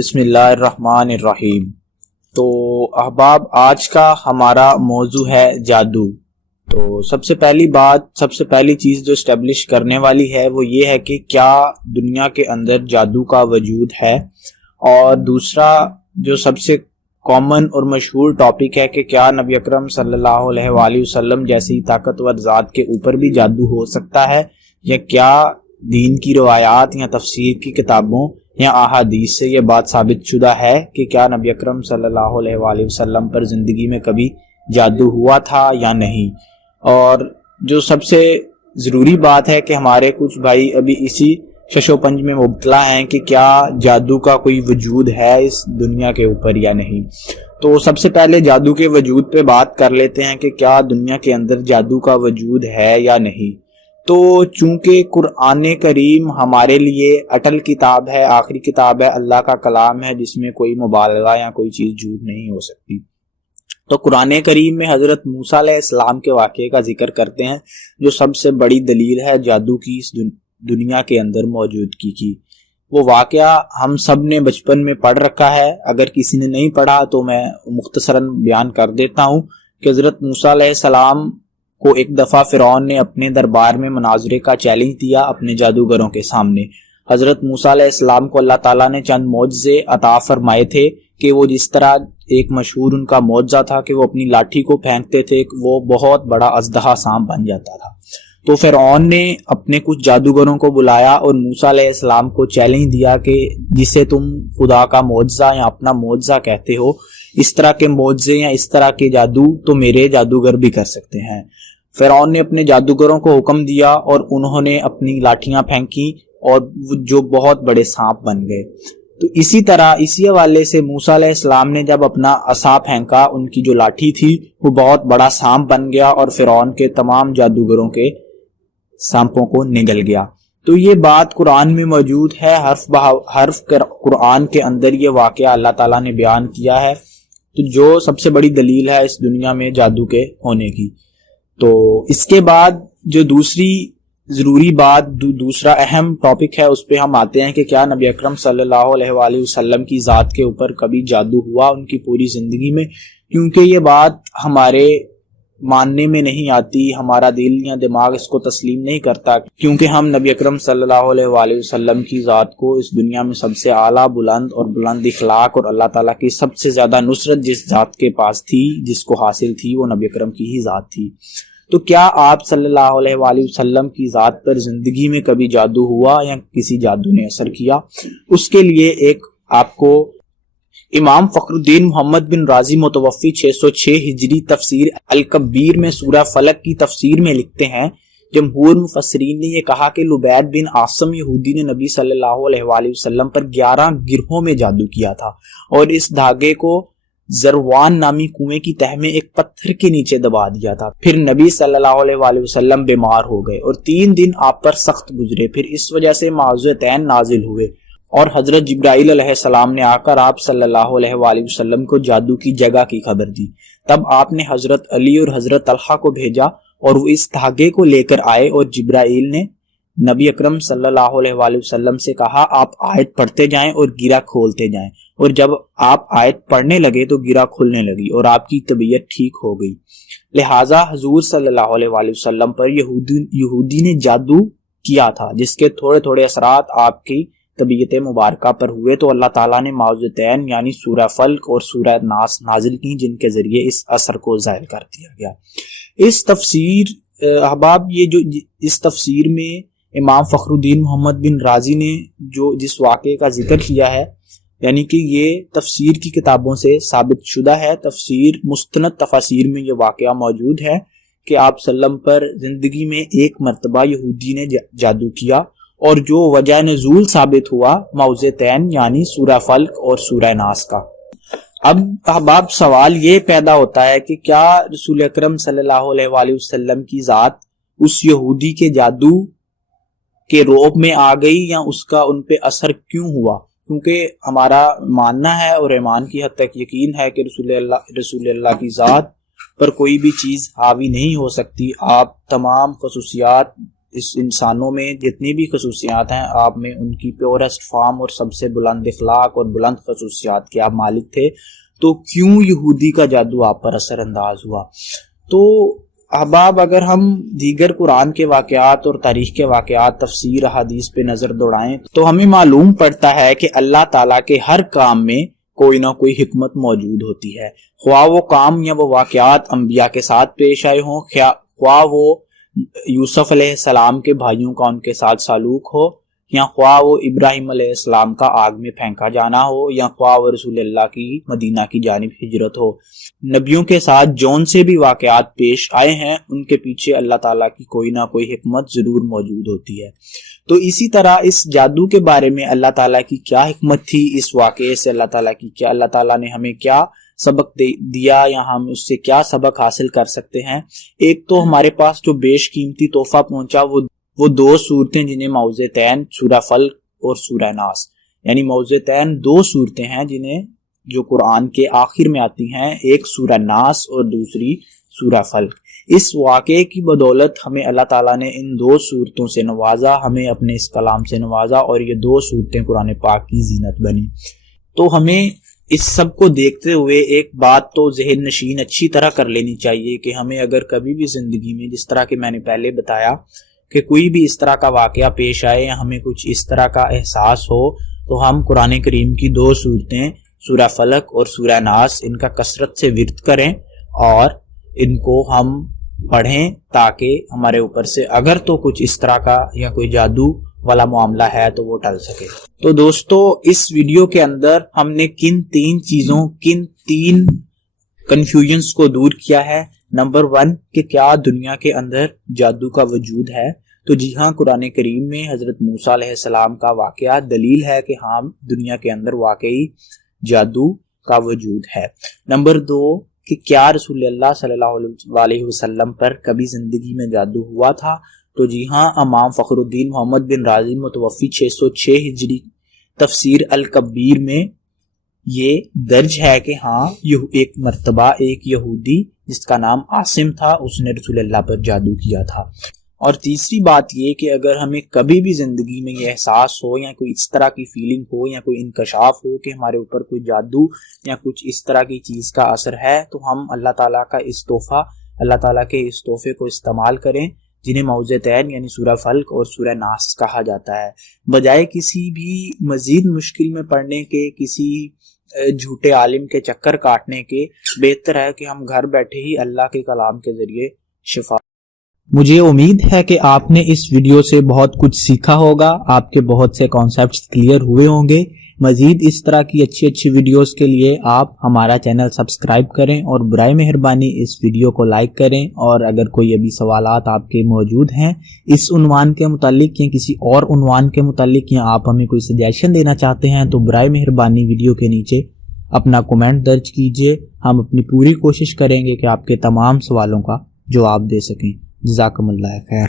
بسم اللہ الرحمن الرحیم۔ تو احباب، آج کا ہمارا موضوع ہے جادو۔ تو سب سے پہلی چیز جو اسٹیبلش کرنے والی ہے وہ یہ ہے کہ کیا دنیا کے اندر جادو کا وجود ہے، اور دوسرا جو سب سے کامن اور مشہور ٹاپک ہے کہ کیا نبی اکرم صلی اللہ علیہ وآلہ وسلم جیسی طاقتور ذات کے اوپر بھی جادو ہو سکتا ہے، یا کیا دین کی روایات یا تفسیر کی کتابوں یا احادیث سے یہ بات ثابت شدہ ہے کہ کیا نبی اکرم صلی اللہ علیہ وآلہ وسلم پر زندگی میں کبھی جادو ہوا تھا یا نہیں۔ اور جو سب سے ضروری بات ہے کہ ہمارے کچھ بھائی ابھی اسی شش و پنج میں مبتلا ہیں کہ کیا جادو کا کوئی وجود ہے اس دنیا کے اوپر یا نہیں۔ تو سب سے پہلے جادو کے وجود پہ بات کر لیتے ہیں کہ کیا دنیا کے اندر جادو کا وجود ہے یا نہیں۔ تو چونکہ قرآن کریم ہمارے لیے اٹل کتاب ہے، آخری کتاب ہے، اللہ کا کلام ہے، جس میں کوئی مبالغہ یا کوئی چیز جھوٹ نہیں ہو سکتی، تو قرآن کریم میں حضرت موسیٰ علیہ السلام کے واقعے کا ذکر کرتے ہیں جو سب سے بڑی دلیل ہے جادو کی اس دنیا کے اندر موجودگی کی۔ وہ واقعہ ہم سب نے بچپن میں پڑھ رکھا ہے، اگر کسی نے نہیں پڑھا تو میں مختصراً بیان کر دیتا ہوں کہ حضرت موسیٰ علیہ السلام کو ایک دفعہ فرعون نے اپنے دربار میں مناظرے کا چیلنج دیا اپنے جادوگروں کے سامنے۔ حضرت موسیٰ علیہ السلام کو اللہ تعالیٰ نے چند معجزے عطا فرمائے تھے کہ وہ جس طرح ایک مشہور ان کا معجزہ تھا کہ وہ اپنی لاٹھی کو پھینکتے تھے، وہ بہت بڑا اژدہا سانپ بن جاتا تھا۔ تو فرعون نے اپنے کچھ جادوگروں کو بلایا اور موسیٰ علیہ السلام کو چیلنج دیا کہ جسے تم خدا کا معجزہ یا اپنا معجزہ کہتے ہو، اس طرح کے معجزے یا اس طرح کے جادو تو میرے جادوگر بھی کر سکتے ہیں۔ فرعون نے اپنے جادوگروں کو حکم دیا اور انہوں نے اپنی لاٹھیاں پھینکی اور جو بہت بڑے سانپ بن گئے۔ تو اسی حوالے سے موسیٰ علیہ السلام نے جب اپنا عصا پھینکا، ان کی جو لاٹھی تھی وہ بہت بڑا سانپ بن گیا اور فرعون کے تمام جادوگروں کے سانپوں کو نگل گیا۔ تو یہ بات قرآن میں موجود ہے، حرف قرآن کے اندر یہ واقعہ اللہ تعالیٰ نے بیان کیا ہے، تو جو سب سے بڑی دلیل ہے اس دنیا میں جادو کے ہونے کی۔ تو اس کے بعد جو دوسری ضروری بات، دوسرا اہم ٹاپک ہے، اس پہ ہم آتے ہیں کہ کیا نبی اکرم صلی اللہ علیہ وآلہ وسلم کی ذات کے اوپر کبھی جادو ہوا ان کی پوری زندگی میں، کیونکہ یہ بات ہمارے ماننے میں نہیں آتی، ہمارا دل یا دماغ اس کو تسلیم نہیں کرتا، کیونکہ ہم نبی اکرم صلی اللہ علیہ وآلہ وسلم کی ذات کو اس دنیا میں سب سے اعلیٰ، بلند اخلاق اور اللہ تعالیٰ کی سب سے زیادہ نصرت جس ذات کے پاس تھی، جس کو حاصل تھی، وہ نبی اکرم کی ہی ذات تھی۔ تو کیا آپ صلی اللہ علیہ وآلہ وسلم کی ذات پر زندگی میں کبھی جادو ہوا یا کسی جادو نے اثر کیا؟ اس کے لیے ایک آپ کو امام فخر الدین محمد بن رازی متوفی 606 ہجری تفسیر الکبیر میں سورہ فلق کی تفسیر میں لکھتے ہیں، جمہور مفسرین نے یہ کہا کہ لبید بن عاصم یہودی نے نبی صلی اللہ علیہ وآلہ وسلم پر 11 گرہوں میں جادو کیا تھا، اور اس دھاگے کو زروان نامی کنویں کی تہ میں ایک پتھر کے نیچے دبا دیا تھا۔ پھر نبی صلی اللہ علیہ وآلہ وسلم بیمار ہو گئے اور 3 دن آپ پر سخت گزرے، پھر اس وجہ سے معوذتین نازل ہوئے، اور حضرت جبرائیل علیہ السلام نے آ کر آپ صلی اللہ علیہ وآلہ وسلم کو جادو کی جگہ کی خبر دی۔ تب آپ نے حضرت علی اور حضرت طلحہ کو بھیجا اور وہ اس دھاگے کو لے کر آئے، اور جبرائیل نے نبی اکرم صلی اللہ علیہ وآلہ وسلم سے کہا آپ آیت پڑھتے جائیں اور گرہ کھولتے جائیں، اور جب آپ آیت پڑھنے لگے تو گرہ کھلنے لگی اور آپ کی طبیعت ٹھیک ہو گئی۔ لہٰذا حضور صلی اللہ علیہ وآلہ وسلم پر یہودی نے جادو کیا تھا، جس کے تھوڑے تھوڑے اثرات آپ کی طبیعت مبارکہ پر ہوئے، تو اللہ تعالیٰ نے معوذتین یعنی سورہ فلق اور سورہ ناس نازل کی، جن کے ذریعے اس اثر کو زائل کر دیا گیا۔ اس تفسیر احباب، یہ جو اس تفسیر میں امام فخر الدین محمد بن رازی نے جس واقعے کا ذکر کیا ہے، یعنی کہ یہ تفسیر کی کتابوں سے ثابت شدہ ہے، تفسیر مستند تفاسیر میں یہ واقعہ موجود ہے کہ آپ صلی اللہ علیہ وسلم پر زندگی میں ایک مرتبہ یہودی نے جادو کیا، اور جو وجہ نزول ثابت ہوا معوذتین یعنی سورہ فلق اور سورہ ناس کا۔ اب احباب سوال یہ پیدا ہوتا ہے کہ کیا رسول اکرم صلی اللہ علیہ وآلہ وسلم کی ذات اس یہودی کے جادو کے روب میں آ گئی، یا اس کا ان پہ اثر کیوں ہوا؟ کیونکہ ہمارا ماننا ہے اور ایمان کی حد تک یقین ہے کہ رسول اللہ کی ذات پر کوئی بھی چیز حاوی نہیں ہو سکتی۔ آپ تمام خصوصیات اس انسانوں میں جتنی بھی خصوصیات ہیں آپ میں ان کی پیورسٹ فارم اور سب سے بلند اخلاق اور بلند خصوصیات کے آپ مالک تھے، تو کیوں یہودی کا جادو آپ پر اثر انداز ہوا؟ تو احباب اگر ہم دیگر قرآن کے واقعات اور تاریخ کے واقعات، تفسیر، احادیث پہ نظر دوڑائیں تو ہمیں معلوم پڑتا ہے کہ اللہ تعالیٰ کے ہر کام میں کوئی نہ کوئی حکمت موجود ہوتی ہے، خواہ وہ کام یا وہ واقعات انبیاء کے ساتھ پیش آئے ہوں، خواہ وہ یوسف علیہ السلام کے بھائیوں کا ان کے ساتھ سلوک ہو، یا خواہ وہ ابراہیم علیہ السلام کا آگ میں پھینکا جانا ہو، یا خواہ وہ رسول اللہ کی مدینہ کی جانب ہجرت ہو، نبیوں کے ساتھ جون سے بھی واقعات پیش آئے ہیں ان کے پیچھے اللہ تعالیٰ کی کوئی نہ کوئی حکمت ضرور موجود ہوتی ہے۔ تو اسی طرح اس جادو کے بارے میں اللہ تعالیٰ کی کیا حکمت تھی، اس واقعے سے اللہ تعالیٰ نے ہمیں کیا سبق دیا یا ہم اس سے کیا سبق حاصل کر سکتے ہیں؟ ایک تو ہمارے پاس جو بیش قیمتی تحفہ پہنچا وہ دو صورتیں جنہیں معوذتین، سورہ فلق اور سورہ ناس، یعنی معوذتین دو صورتیں ہیں جنہیں جو قرآن کے آخر میں آتی ہیں، ایک سورہ ناس اور دوسری سورہ فلق۔ اس واقعے کی بدولت ہمیں اللہ تعالیٰ نے ان دو صورتوں سے نوازا، ہمیں اپنے اس کلام سے نوازا، اور یہ دو صورتیں قرآن پاک کی زینت بنی۔ تو ہمیں اس سب کو دیکھتے ہوئے ایک بات تو ذہن نشین اچھی طرح کر لینی چاہیے کہ ہمیں اگر کبھی بھی زندگی میں، جس طرح کہ میں نے پہلے بتایا، کہ کوئی بھی اس طرح کا واقعہ پیش آئے یا ہمیں کچھ اس طرح کا احساس ہو، تو ہم قرآن کریم کی دو صورتیں سورہ فلق اور سورہ ناس ان کا کثرت سے ورد کریں اور ان کو ہم پڑھیں، تاکہ ہمارے اوپر سے اگر تو کچھ اس طرح کا یا کوئی جادو والا معاملہ ہے تو وہ ٹل سکے۔ تو دوستو اس ویڈیو کے اندر ہم نے کن تین کنفیوژنز کو دور کیا ہے۔ نمبر 1 کہ کیا دنیا کے اندر جادو کا وجود ہے؟ تو جی ہاں، قرآن کریم میں حضرت موسیٰ علیہ السلام کا واقعہ دلیل ہے کہ ہاں دنیا کے اندر واقعی جادو کا وجود ہے۔ نمبر 2 کہ کیا رسول اللہ صلی اللہ علیہ وسلم پر کبھی زندگی میں جادو ہوا تھا؟ تو جی ہاں، امام فخر الدین محمد بن رازی متوفی 606 ہجری تفسیر الکبیر میں یہ درج ہے کہ ہاں ایک مرتبہ ایک یہودی جس کا نام عاصم تھا، اس نے رسول اللہ پر جادو کیا تھا۔ اور تیسری بات یہ کہ اگر ہمیں کبھی بھی زندگی میں یہ احساس ہو یا کوئی اس طرح کی فیلنگ ہو یا کوئی انکشاف ہو کہ ہمارے اوپر کوئی جادو یا کچھ اس طرح کی چیز کا اثر ہے، تو ہم اللہ تعالیٰ کے اس تحفے کو استعمال کریں جنہیں معوذتین یعنی سورہ فلق اور سورہ ناس کہا جاتا ہے، بجائے کسی بھی مزید مشکل میں پڑنے کے، کسی جھوٹے عالم کے چکر کاٹنے کے۔ بہتر ہے کہ ہم گھر بیٹھے ہی اللہ کے کلام کے ذریعے شفا۔ مجھے امید ہے کہ آپ نے اس ویڈیو سے بہت کچھ سیکھا ہوگا، آپ کے بہت سے کانسیپٹس کلیئر ہوئے ہوں گے۔ مزید اس طرح کی اچھی ویڈیوز کے لیے آپ ہمارا چینل سبسکرائب کریں اور برائے مہربانی اس ویڈیو کو لائک کریں، اور اگر کوئی ابھی سوالات آپ کے موجود ہیں اس عنوان کے متعلق یا کسی اور عنوان کے متعلق، یا آپ ہمیں کوئی سجیشن دینا چاہتے ہیں، تو برائے مہربانی ویڈیو کے نیچے اپنا کمنٹ درج کیجئے۔ ہم اپنی پوری کوشش کریں گے کہ آپ کے تمام سوالوں کا جواب دے سکیں۔ جزاکم اللہ خیر۔